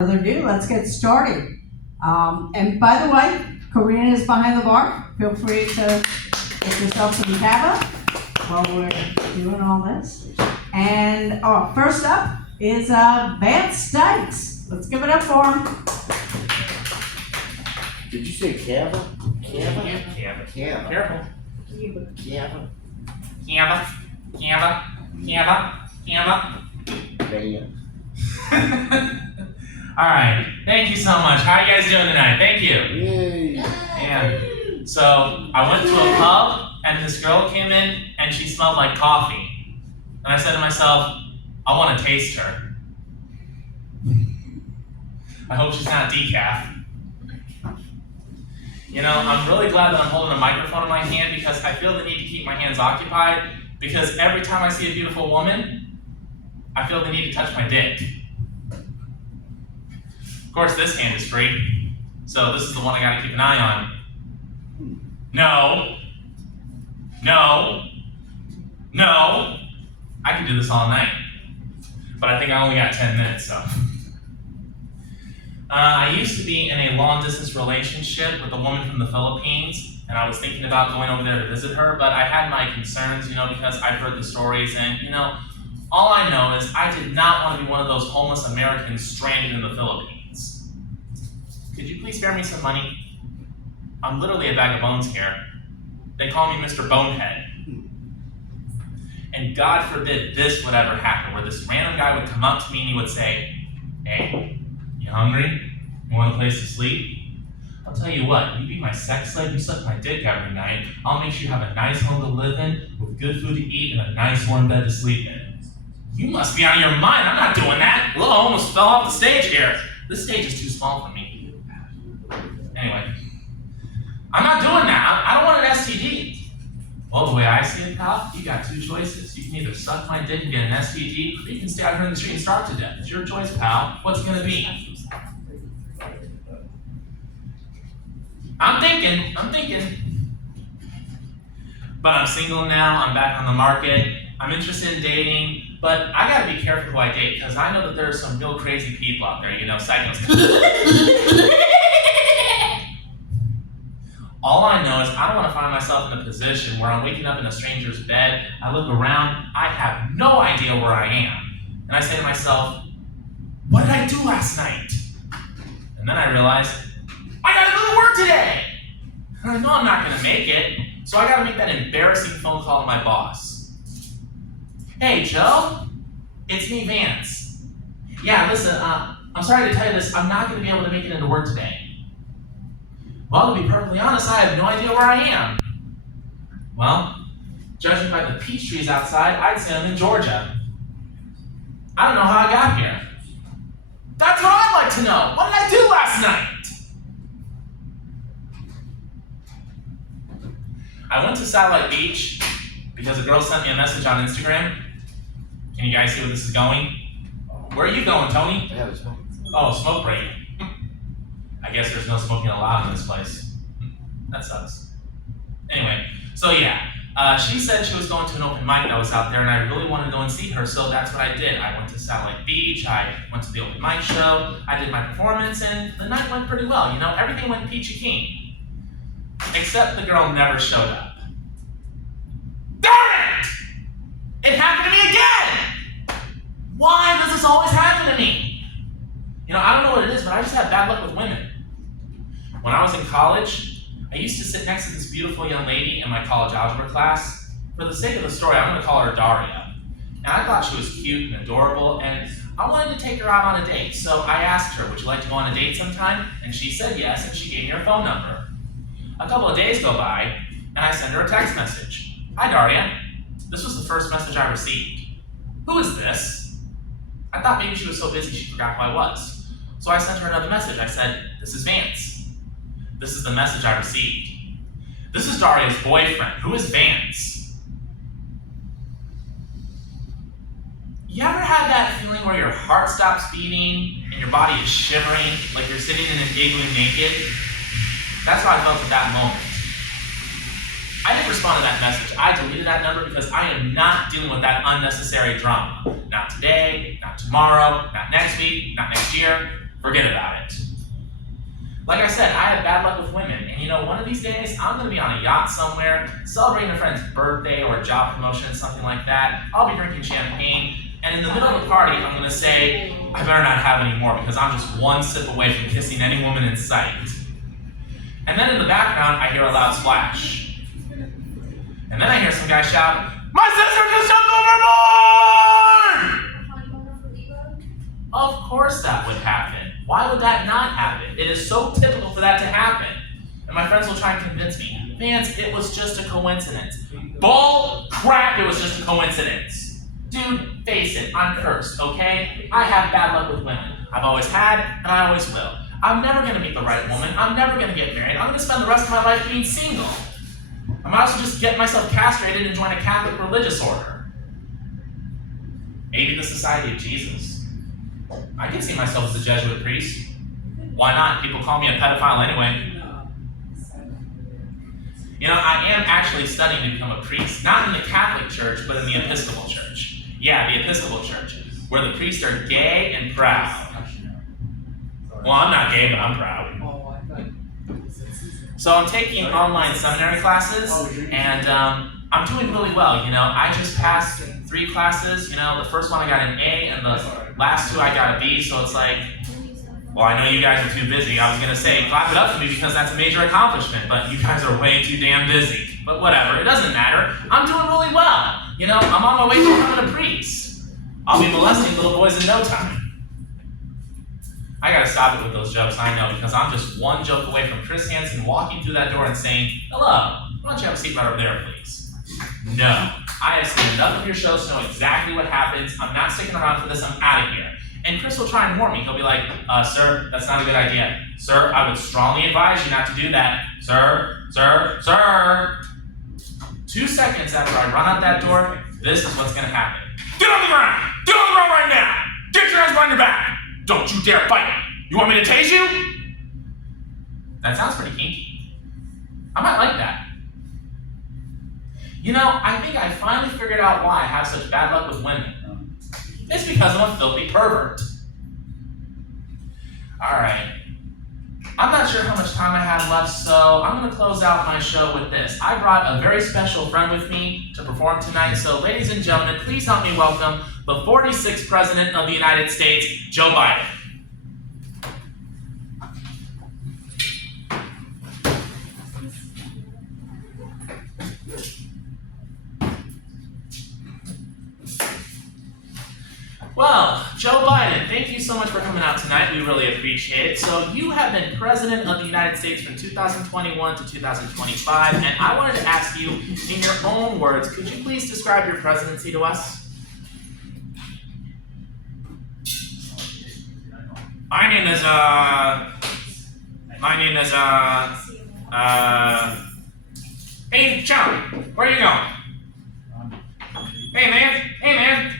Further ado, let's get started. And by the way, Karina is behind the bar. Feel free to get yourself some cava while we're doing all this. And first up is Vance Dykes. Let's give it up for him. Did you say Kava? Kava? Kava. Kava. Careful. Kava. Kava. Kava. Kava. Kava. Van. All right. Thank you so much. How are you guys doing tonight? Thank you. Yay. And so I went to a pub and this girl came in and she smelled like coffee. And I said to myself, I want to taste her. I hope she's not decaf. You know, I'm really glad that I'm holding a microphone in my hand because I feel the need to keep my hands occupied because every time I see a beautiful woman, I feel the need to touch my dick. Of course, this hand is free, so this is the one I gotta keep an eye on. No. No. No. I could do this all night, but I think I only got 10 minutes, so. I used to be in a long-distance relationship with a woman from the Philippines, and I was thinking about going over there to visit her, but I had my concerns, because I've heard the stories, and, all I know is I did not want to be one of those homeless Americans stranded in the Philippines. Could you please spare me some money? I'm literally a bag of bones here. They call me Mr. Bonehead. And God forbid this would ever happen, where this random guy would come up to me and he would say, "Hey, you hungry? You want a place to sleep? I'll tell you what, you be my sex slave, you suck my dick every night, I'll make sure you have a nice home to live in, with good food to eat, and a nice warm bed to sleep in." You must be out of your mind, I'm not doing that. Well, I almost fell off the stage here. This stage is too small for me. Anyway, I'm not doing that. I don't want an STD. Well, the way I see it, pal, you got two choices. You can either suck my dick and get an STD, or you can stay out here in the street and starve to death. It's your choice, pal. What's it gonna be? I'm thinking. But I'm single now, I'm back on the market, I'm interested in dating, but I gotta be careful who I date, because I know that there are some real crazy people out there, psychos. All I know is I don't want to find myself in a position where I'm waking up in a stranger's bed, I look around, I have no idea where I am. And I say to myself, what did I do last night? And then I realize, I gotta go to work today! And I know I'm not gonna make it, so I gotta make that embarrassing phone call to my boss. Hey, Joe, it's me, Vance. Yeah, listen, I'm sorry to tell you this, I'm not gonna be able to make it into work today. Well, to be perfectly honest, I have no idea where I am. Well, judging by the peach trees outside, I'd say I'm in Georgia. I don't know how I got here. That's what I'd like to know. What did I do last night? I went to Satellite Beach because a girl sent me a message on Instagram. Can you guys see where this is going? Where are you going, Tony? Yeah, there's one. Oh, smoke break. I guess there's no smoking allowed in this place. That sucks. Anyway, so yeah, she said she was going to an open mic that was out there, and I really wanted to go and see her, so that's what I did. I went to Satellite Beach, I went to the open mic show, I did my performance, and the night went pretty well. Everything went peachy keen. Except the girl never showed up. Darn it! It happened to me again! Why does this always happen to me? I don't know what it is, but I just have bad luck with women. When I was in college, I used to sit next to this beautiful young lady in my college algebra class. For the sake of the story, I'm going to call her Daria. And I thought she was cute and adorable, and I wanted to take her out on a date. So I asked her, would you like to go on a date sometime? And she said yes, and she gave me her phone number. A couple of days go by, and I send her a text message. Hi, Daria. This was the first message I received. Who is this? I thought maybe she was so busy she forgot who I was. So I sent her another message. I said, this is Vance. This is the message I received. This is Daria's boyfriend. Who is Vance? You ever had that feeling where your heart stops beating and your body is shivering, like you're sitting in an igloo naked? That's how I felt at that moment. I didn't respond to that message. I deleted that number because I am not dealing with that unnecessary drama. Not today, not tomorrow, not next week, not next year. forget about it. Like I said, I have bad luck with women, and you know, one of these days, I'm gonna be on a yacht somewhere, celebrating a friend's birthday or a job promotion, something like that. I'll be drinking champagne, and in the middle of the party, I'm gonna say, I better not have any more because I'm just one sip away from kissing any woman in sight. And then in the background, I hear a loud splash. And then I hear some guy shout, my sister just jumped overboard! Of course that would happen. Why would that not happen? It is so typical for that to happen. And my friends will try and convince me, Vance, it was just a coincidence. Bull crap, it was just a coincidence. Dude, face it, I'm cursed, okay? I have bad luck with women. I've always had, and I always will. I'm never gonna meet the right woman. I'm never gonna get married. I'm gonna spend the rest of my life being single. I might also just get myself castrated and join a Catholic religious order. Maybe the Society of Jesus. I can see myself as a Jesuit priest. Why not? People call me a pedophile anyway. You know, I am actually studying to become a priest, not in the Catholic Church, but in the Episcopal Church. Yeah, the Episcopal Church, where the priests are gay and proud. Well, I'm not gay, but I'm proud. So I'm taking online seminary classes, and I'm doing really well. You know, I just passed 3 classes. You know, the first one I got an A, and the last 2 I got a B. So it's like, well, I know you guys are too busy. I was gonna say, clap it up for me because that's a major accomplishment, but you guys are way too damn busy. But whatever, it doesn't matter. I'm doing really well. You know, I'm on my way to becoming a priest. I'll be molesting little boys in no time. I gotta stop it with those jokes, I know, because I'm just one joke away from Chris Hansen walking through that door and saying, hello, why don't you have a seat right over there, please? No, I have seen enough of your shows to know exactly what happens. I'm not sticking around for this, I'm out of here. And Chris will try and warn me. He'll be like, sir, that's not a good idea. Sir, I would strongly advise you not to do that. Sir, sir, sir. 2 seconds after I run out that door, this is what's gonna happen. Get on the ground! Get on the ground right now! Get your hands behind your back! Don't you dare fight! You want me to tase you? That sounds pretty kinky. I might like that. You know, I think I finally figured out why I have such bad luck with women. It's because I'm a filthy pervert. Alright. I'm not sure how much time I have left, so I'm going to close out my show with this. I brought a very special friend with me to perform tonight, so ladies and gentlemen, please help me welcome the 46th President of the United States, Joe Biden. Well, Joe Biden, thank you so much for coming out tonight. We really appreciate it. So you have been President of the United States from 2021 to 2025, and I wanted to ask you, in your own words, could you please describe your presidency to us? Hey, Charlie, where are you going? Hey, man.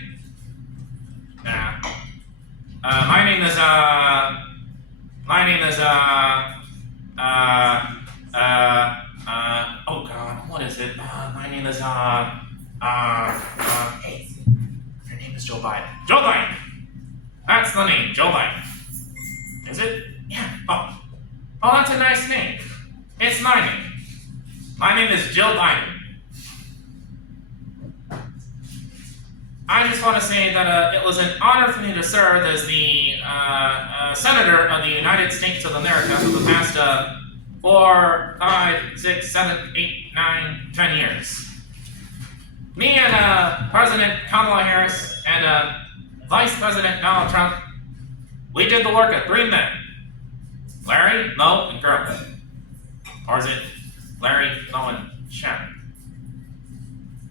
Oh God, what is it? Hey, your name is Joe Biden. Joe Biden! That's the name, Joe Biden. Is it? Yeah. Oh, that's a nice name. It's my name. My name is Jill Biden. I just want to say that it was an honor for me to serve as the Senator of the United States of America for the past 4, 5, 6, 7, 8, 9, 10 years. Me and President Kamala Harris and Vice President Donald Trump, we did the work of 3 men. Larry, Mo, and Curly. Or is it Larry, Mo, and Sharon?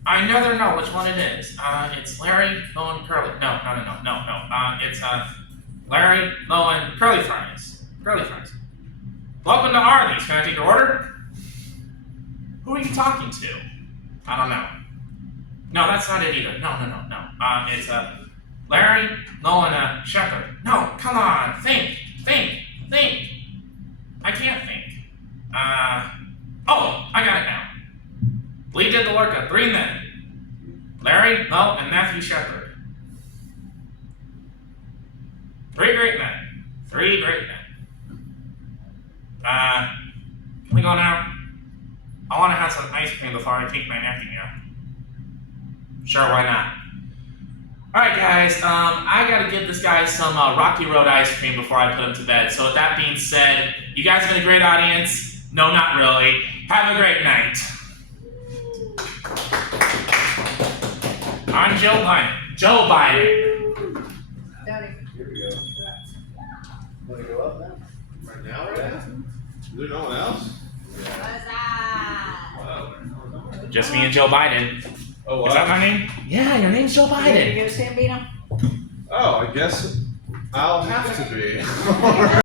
I never know which one it is. It's Larry, Mo, and Curly. No. It's Larry, Mo, and Curly Fries. Curly Fries. Welcome to Arby's. Can I take your order? Who are you talking to? I don't know. No, that's not it either. No. It's Larry, Mo, and Shepherd. No, come on. Think. I can't think. Oh, I got it now. We did the work of 3 men. Larry, Mo, and Matthew Shepard. 3 great men. 3 great Can we go now? I want to have some ice cream before I take my napkin out. Sure, why not? Alright guys, I gotta give this guy some Rocky Road ice cream before I put him to bed. So with that being said, you guys have been a great audience. No, not really. Have a great night. I'm Joe Biden. Joe Biden. Here we go. Want to go up now? Right now, right now? Is there no one else? Just me and Joe Biden. Oh, Is that my name? Yeah, your name's Joe You Biden. gonna stand, Bino? Oh, I guess I'll have to be.